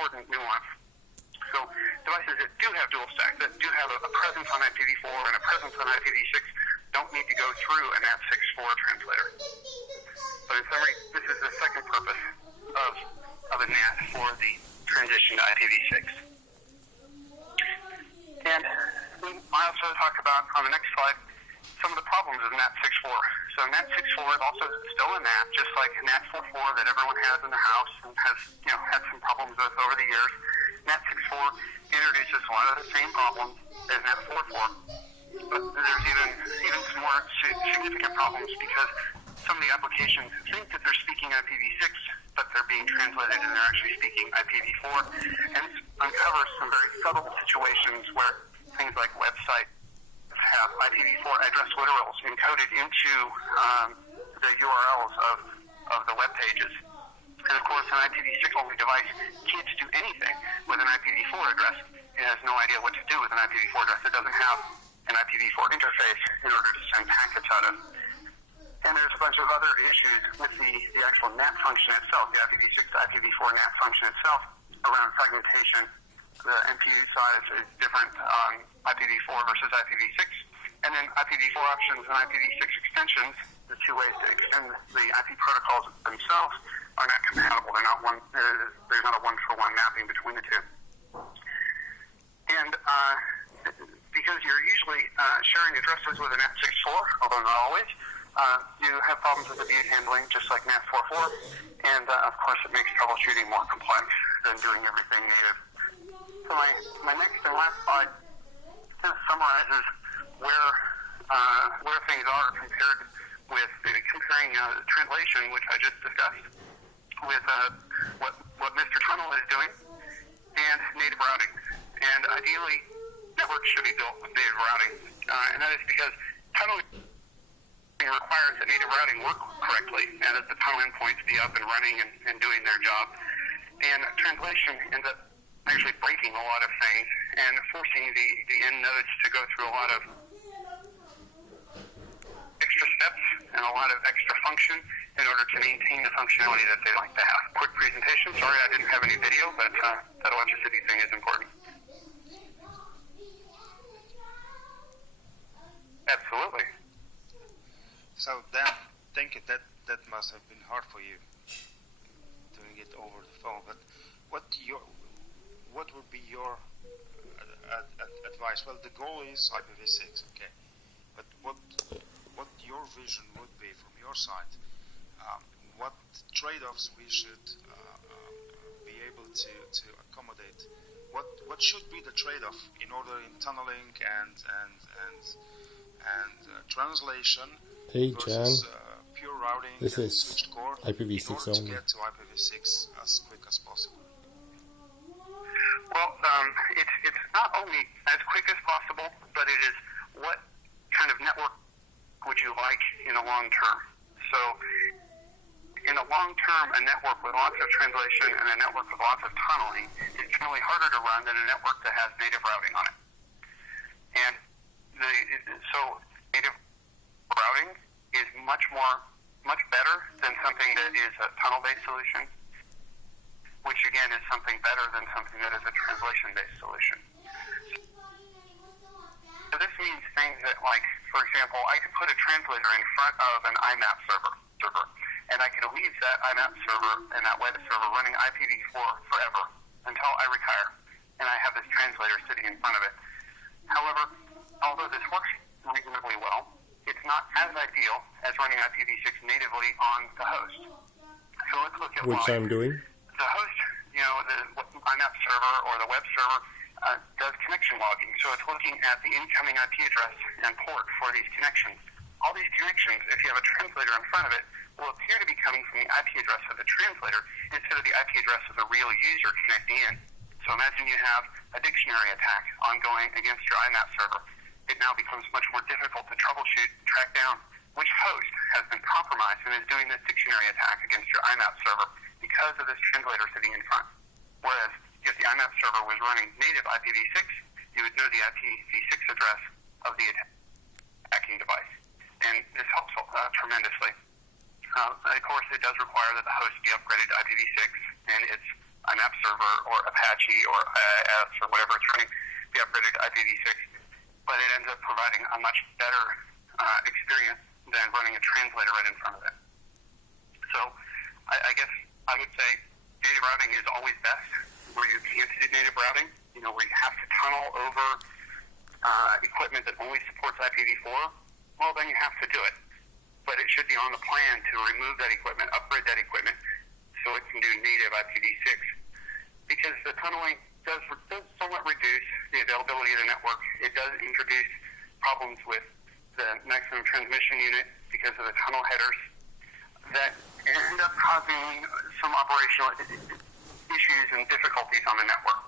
important nuance. So devices that do have dual stack, that do have a presence on IPv4 and a presence on IPv6, don't need to go through a NAT6.4 translator. So in summary, this is the second purpose of a NAT for the transition to IPv6. And I also talk about, on the next slide, some of the problems of NAT6.4. So NAT6.4 is also still a NAT, just like NAT4.4 that everyone has in the house and has had some problems with over the years. NAT6.4 introduces a lot of the same problems as NAT4.4, but there's even some more significant problems because some of the applications think that they're speaking IPv6, but they're being translated and they're actually speaking IPv4, and it uncovers some very subtle situations where things like websites have IPv4 address literals encoded into the URLs of the web pages. And of course, an IPv6 only device can't do anything with an IPv4 address. It has no idea what to do with an IPv4 address. It doesn't have an IPv4 interface in order to send packets out of. And there's a bunch of other issues with the actual NAT function itself, the IPv6 to IPv4 NAT function itself, around fragmentation. The MPU size is different on IPv4 versus IPv6. And then IPv4 options and IPv6 extensions, the two ways to extend the IP protocols themselves, are not compatible. They're not there's not a one-for-one mapping between the two. And because you're usually sharing addresses with a NAT6.4, although not always, you have problems with the view handling, just like NAT4.4. And of course, it makes troubleshooting more complex than doing everything native. So my next and last slide kind of summarizes where things are compared with comparing translation, which I just discussed, with what Mr. Tunnel is doing, and native routing. And ideally, networks should be built with native routing, and that is because tunneling requires that native routing work correctly, and that the tunnel endpoints be up and running and doing their job. And translation ends up actually breaking a lot of things and forcing the end nodes to go through a lot of extra steps and a lot of extra function in order to maintain the functionality that they like to have. Quick presentation. Sorry I didn't have any video, but that electricity thing is important. Absolutely. So then, thank you. That must have been hard for you, doing it over the phone. But what would be your advice? Well, the goal is IPv6, okay. But what your vision would be from your side? What trade-offs we should be able to accommodate? What should be the trade-off in order in tunneling and translation versus pure routing this and is switched core IPv6 in order only. to get to IPv6 as quick as possible? Well, it's not only as quick as possible, but it is what kind of network would you like in the long term. So in the long term, a network with lots of translation and a network with lots of tunneling is generally harder to run than a network that has native routing on it. And so native routing is much better than something that is a tunnel-based solution, which again is something better than something that is a translation-based solution. So this means things that, like, for example, I could put a translator in front of an IMAP server, and I could leave that IMAP server and that web server running IPv4 forever until I retire, and I have this translator sitting in front of it. However, although this works reasonably well, it's not as ideal as running IPv6 natively on the host. So let's look at Which I'm doing. The host, the IMAP server or the web server does connection logging. So it's looking at the incoming IP address and port for these connections. All these connections, if you have a translator in front of it, will appear to be coming from the IP address of the translator instead of the IP address of the real user connecting in. So imagine you have a dictionary attack ongoing against your IMAP server. It now becomes much more difficult to troubleshoot and track down which host has been compromised and is doing this dictionary attack against your IMAP server because of this translator sitting in front. Whereas if the IMAP server was running native IPv6, you would know the IPv6 address of the attacking device. And this helps tremendously. Of course, it does require that the host be upgraded to IPv6, and its an app server or Apache or IIS or whatever it's running, be upgraded to IPv6. But it ends up providing a much better experience than running a translator right in front of it. So I guess I would say native routing is always best. Where you can't do native routing, where you have to tunnel over equipment that only supports IPv4, well, then you have to do it. But it should be on the plan to remove that equipment, upgrade that equipment, so it can do native IPv6. Because the tunneling does somewhat reduce the availability of the network. It does introduce problems with the maximum transmission unit because of the tunnel headers that end up causing some operational issues and difficulties on the network.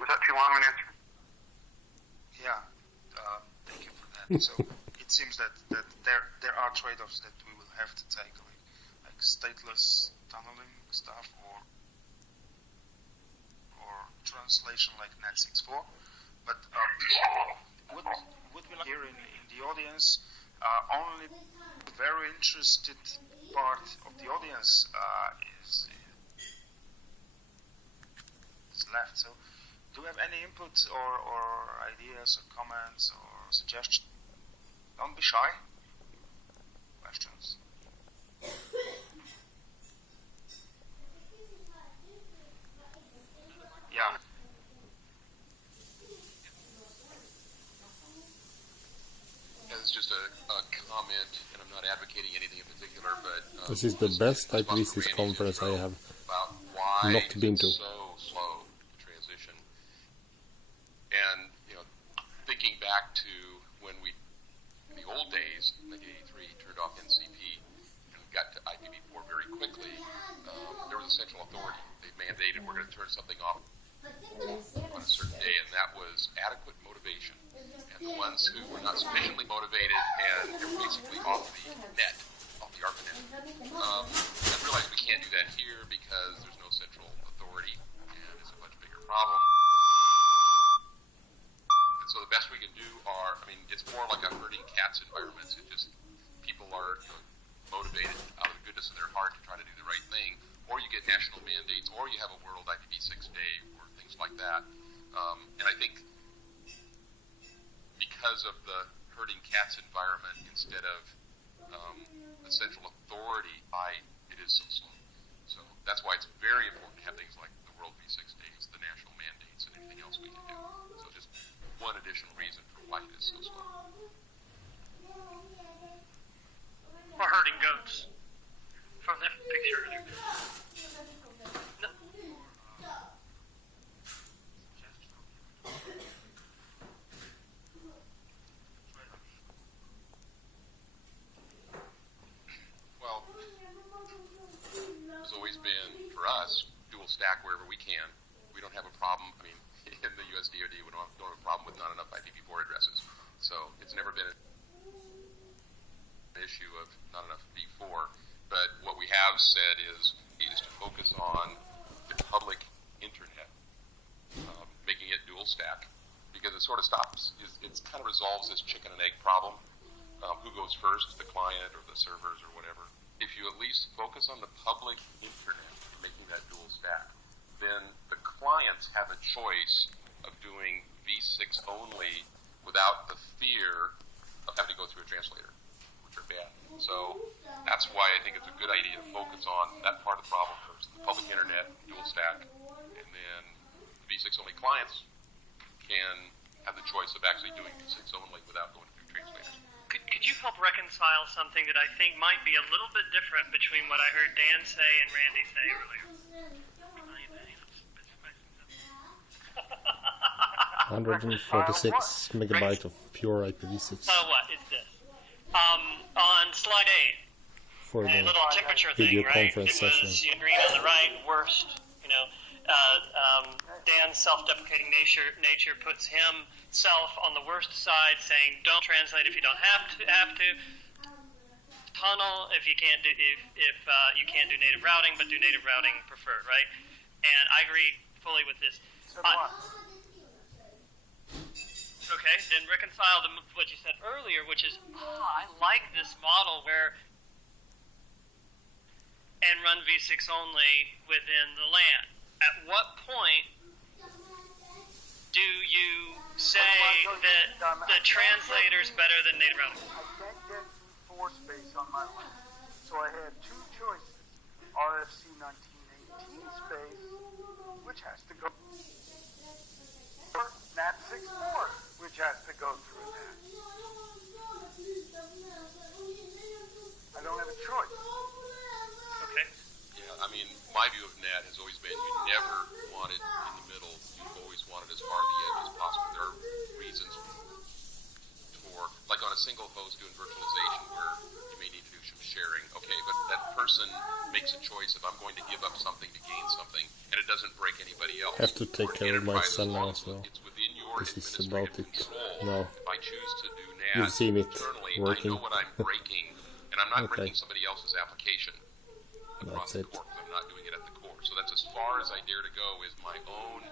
Was that too long an answer? Yeah, thank you for that. So it seems that there are trade-offs that we will have to take, like stateless tunneling stuff or translation like NAT64. But would we like here in the audience only the very interested part of the audience is left. So do you have any input or ideas or comments or suggestions? Don't be shy. Questions? Yeah. It's just a comment, and I'm not advocating anything in particular, but this is the best IPv6 conference I have not been to. So slow to transition, and thinking back to when we, in the old days, 1983, turned off NCP and got to IPv4 very quickly. There was a central authority. They mandated we're going to turn something off on a certain day, and that was adequate motivation. And the ones who were not sufficiently motivated and they were basically off the net, off the ARPANET, I realized we can't do that here because there's no central authority and it's a much bigger problem. And so the best we can do it's more like a herding cats environment. It just, people are motivated out of the goodness of their heart to try to do the right thing, or you get national mandates, or you have a World IPv6 Day, or things like that. And I think because of the herding cats environment, instead of the central authority, it is so slow. So that's why it's very important to have things like the World V6 Days, the national mandates, and anything else we can do. So just one additional reason for why it is so slow. Or herding goats from that picture earlier. No. Well, there's always been, for us, dual stack wherever we can. We don't have a problem. In the US DoD, we don't have a problem with not enough IPv4 addresses. So it's never been an issue of not enough V4. But what we have said is to focus on the public internet, making it dual stack, because it sort of stops. It kind of resolves this chicken and egg problem. Who goes first, the client or the servers or whatever? If you at least focus on the public internet, making that dual stack, then the clients have a choice of doing V6 only without the fear of having to go through a translator, which are bad. So that's why I think it's a good idea to focus on that part of the problem first, the public internet, dual stack, and then the V6 only clients can have the choice of actually doing V6 only without going through translators. Could you help reconcile something that I think might be a little bit different between what I heard Dan say and Randy say earlier? 146 megabyte of pure IPv6. What is this? On slide 8, For a the little temperature video thing, right? It conference was session. green on the right, worst. Dan's self-deprecating nature puts himself on the worst side, saying don't translate if you don't have to. Tunnel if you can't do if you can't do native routing, but do native routing preferred, right? And I agree fully with this. Okay, then reconcile to what you said earlier, which is, I like this model where and run v6 only within the LAN. At what point do you say that the translator's better than native routing? I can't get V4 space on my LAN. So I had two choices. RFC 1918 space, which has to go, or NAT64, which has to go through that. I don't have a choice. Okay. Yeah, I mean, my view of NAT has always been you never want it in the middle. You've always wanted as far to the edge as possible. There are reasons for, like on a single host doing virtualization where you may need to do some sharing. Okay, but that person makes a choice if I'm going to give up something to gain something, and it doesn't break anybody else. I have to take care of my son now as well. It's within your This is about it now. If I choose to do NAT You've seen it internally, working. I know what I'm breaking, and I'm not Okay. breaking somebody else's application across That's the it. core, because I'm not doing it at the core. So that's as far as I dare to go, is my own